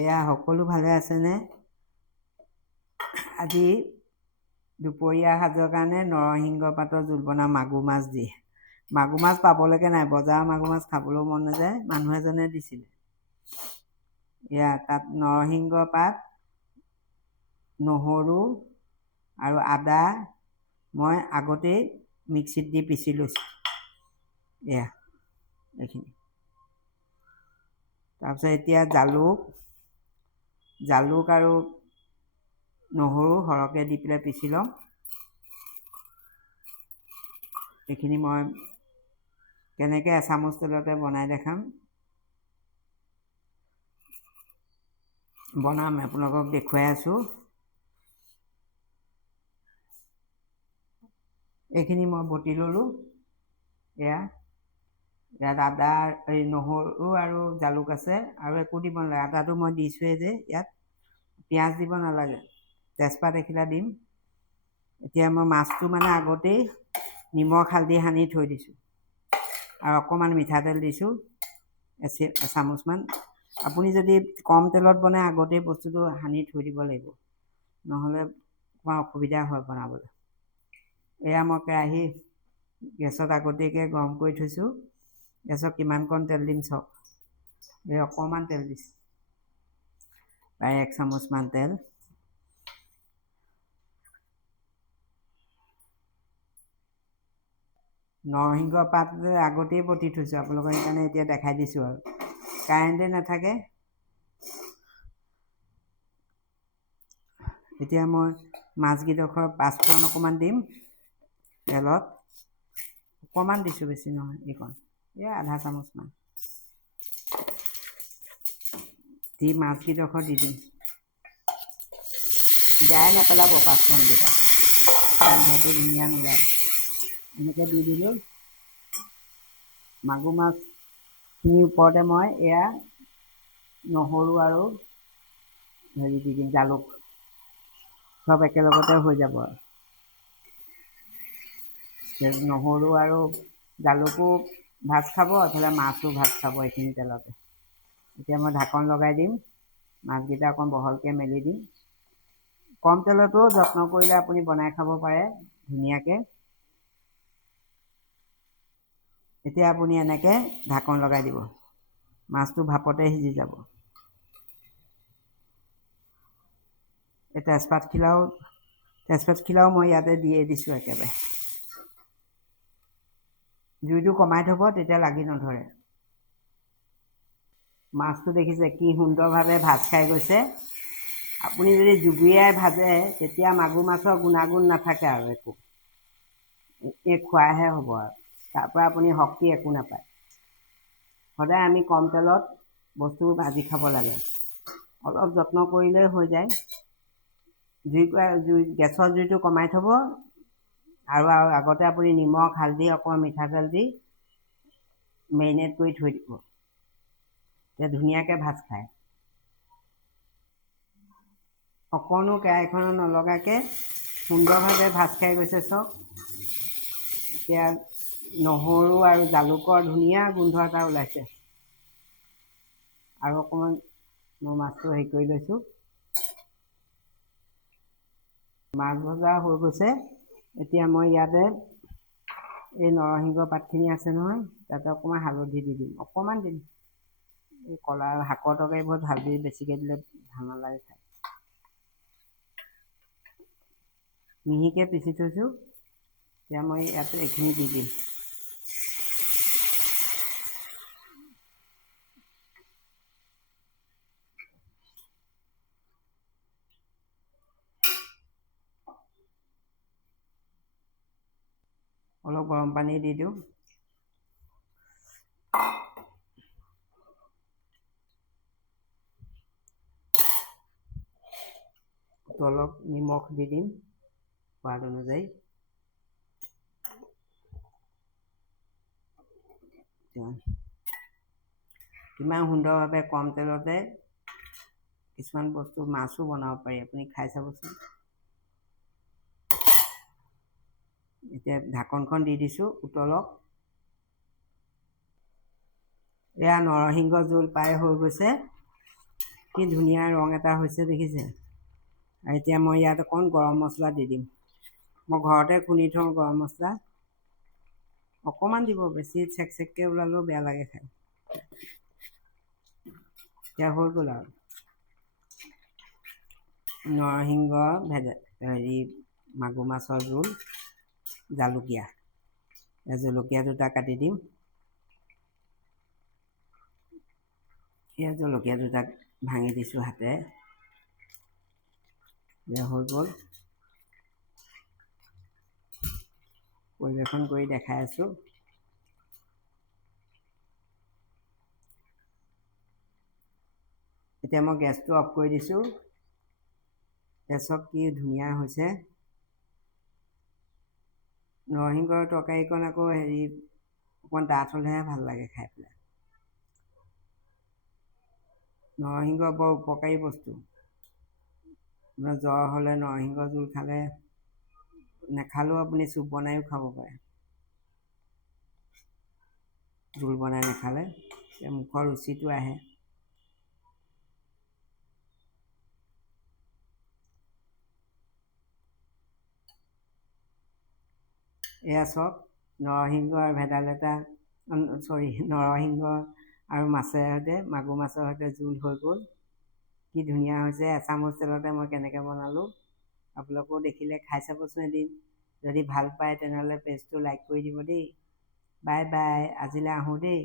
এয়া সকলো ভালে আছেনে? আজি দুপৰীয়া সাজৰ কাৰণে নৰসিংহ পাতৰ জোল বনাম মাগুৰ মাছ দি। মাগুৰ মাছ পাবলৈকে নাই, বজাৰৰ মাগুৰ মাছ খাবলৈও মন নাযায়। মানুহ এজনে দিছিলে। এয়া তাত নৰসিংহ পাত, নহৰু আৰু আদা মই আগতেই মিক্সিত দি পিচি লৈছোঁ। এয়া এইখিনি। তাৰপিছত এতিয়া জালুক আৰু নহৰু সৰহকৈ দি পেলাই পিচি ল'ম। এইখিনি মই কেনেকৈ এচামুচ তেলতে বনাই দেখাম। বনাম আপোনালোকক দেখুৱাই আছোঁ। এইখিনি মই বটি ল'লোঁ। ইয়াত আদা, নহৰু আৰু জালুক আছে, আৰু একো দিব নালাগে। আদাটো মই দিছোঁৱেই যে ইয়াত। পিঁয়াজ দিব নালাগে, তেজপাত এখিলা দিম। এতিয়া মই মাছটো মানে আগতেই নিমখ হালধি সানি থৈ দিছোঁ, আৰু অকণমান মিঠাতেল দিছোঁ এচামুচমান। আপুনি যদি কম তেলত বনাই আগতেই বস্তুটো সানি থৈ দিব লাগিব, নহ'লে অকণমান অসুবিধা হয় বনাবলৈ। এয়া মই কেৰাহী গেছত আগতীয়াকৈ গৰম কৰি থৈছোঁ। গেছত কিমানকণ তেল দিম চাওক। এই অকণমান তেল দিছোঁ, প্ৰায় 1 চামুচমান তেল। নৰসিংহ পাত আগতেই বটি থৈছোঁ, আপোনালোকক সেইকাৰণে এতিয়া দেখাই দিছোঁ আৰু। কাৰেণ্টে নাথাকে। এতিয়া মই মাছকেইডোখৰ পাঁচফোৰণ অকণমান দিম তেলত। অকণমান দিছোঁ, বেছি নহয় এইকণ। আধা চামুচমান দি মাছকেইডোখৰ দি দিম। জাই নেপেলাব পাঁচফোৰণকেইটা, গোন্ধটো ধুনীয়া নোলায়। এনেকৈ দি দিলোঁ। মাগুৰ মাছখিনিৰ ওপৰতে মই এয়া নহৰু আৰু দি দিম, জালুক। চব একেলগতে হৈ যাব আৰু। নহৰু আৰু জালুকো ভাজ খাব, এইফালে মাছো ভাজ খাব এইখিনি তেলতে। এতিয়া মই ঢাকন লগাই দিম, মাছকেইটা অকণ বহলকৈ মেলি দিম। কম তেলতো যত্ন কৰিলে আপুনি বনাই খাব পাৰে ধুনীয়াকৈ। এতিয়া আপুনি এনেকৈ ঢাকন লগাই দিব, মাছটো ভাপতে সিজি যাব। এই তেজপাতখিলাও মই ইয়াতে দিয়ে দিছোঁ একেবাৰে। জুইটো কমাই থ'ব, তেতিয়া লাগি নধৰে। মাছটো দেখিছে কি সুন্দৰভাৱে ভাজ খাই গৈছে। আপুনি যদি জুবুৰিয়াই ভাজে তেতিয়া মাগুৰ মাছৰ গুণাগুণ নাথাকে আৰু একো। খোৱাহে হ'ব আৰু, তাৰপৰা আপুনি শক্তি একো নাপায়। সদায় আমি কম তেলত বস্তু ভাজি খাব লাগে, অলপ যত্ন কৰিলেই হৈ যায়। গেছৰ জুইটো কমাই থ'ব, আৰু আগতে আপুনি নিমখ হালধি অকণমান মিঠাতেল দি মেৰিনেট কৰি থৈ দিব, তেতিয়া ধুনীয়াকৈ ভাজ খায়। অকণো কেৰাহীখনত নলগাকৈ সুন্দৰভাৱে ভাজ খাই গৈছে চব। এতিয়া নহৰু আৰু জালুকৰ ধুনীয়া গোন্ধ এটা ওলাইছে। আৰু অকণমান মই মাছটো হেৰি কৰি লৈছোঁ। মাছ ভজা হৈ গৈছে। এতিয়া মই ইয়াতে এই নৰসিংহ পাতখিনি আছে নহয়, তাতে অকণমান হালধি দি দিম, অকণমান দিম। এই কলা শাকৰ তৰকাৰীবোৰত হালধি বেছিকৈ দিলে ভাল নালাগে খাই। মিহিকৈ পিচি থৈছোঁ, এতিয়া মই ইয়াতে এইখিনি দি দিম। অলপ গৰম পানী দি দিওঁ। অলপ নিমখ দি দিম সোৱাদ অনুযায়ী। কিমান সুন্দৰভাৱে কম তেলতে কিছুমান বস্তু মাছো বনাব পাৰি, আপুনি খাই চাবচোন। এতিয়া ঢাকনখন দি দিছোঁ, উতলক। এয়া নৰসিংহ জোল প্ৰায় হৈ গৈছে। কি ধুনীয়া ৰং এটা হৈছে দেখিছে। আৰু এতিয়া মই ইয়াত অকণ গৰম মছলা দি দিম। মই ঘৰতে খুন্দি থওঁ গৰম মছলা, অকণমান দিব, বেছি চেকচেককৈ ওলালেও বেয়া লাগে খাই। এতিয়া হৈ গ'ল আৰু নৰসিংহ মাগুৰ মাছৰ জোল, জালুকীয়া। জলকীয়া দুটা কাটি দিম। জলকীয়া দুটা ভাঙি দিছোঁ হাতেৰে। হৈ গ'ল, পৰিৱেশন কৰি দেখাই আছোঁ। এতিয়া মই গেছটো অফ কৰি দিছোঁ। গেছত কি ধুনীয়া হৈছে। নৰসিংহৰ তৰকাৰীকণ আকৌ অকণমান ডাঠ হ'লেহে ভাল লাগে খাই পেলাই। নৰসিংহ বৰ উপকাৰী বস্তু। আপোনাৰ জ্বৰ হ'লে নৰসিংহ জোল খালে, নেখালেও আপুনি চুপ বনাইও খাব পাৰে। জোল বনাই নাখালে মুখৰ ৰুচিটো আহে। এয়া চব নৰসিংহ আৰু ভেদাইলতা, নৰসিংহ আৰু মাছেৰে সৈতে, মাগুৰ মাছৰ সৈতে জোল হৈ গ'ল। কি ধুনীয়া হৈছে। এচামুচ তেলতে মই কেনেকৈ বনালোঁ, আপোনালোকেও দেখিলে খাই চাবচোন এদিন। যদি ভাল পায় তেনেহ'লে পেজটো লাইক কৰি দিব দেই। বাই বাই, আজিলৈ আহোঁ দেই।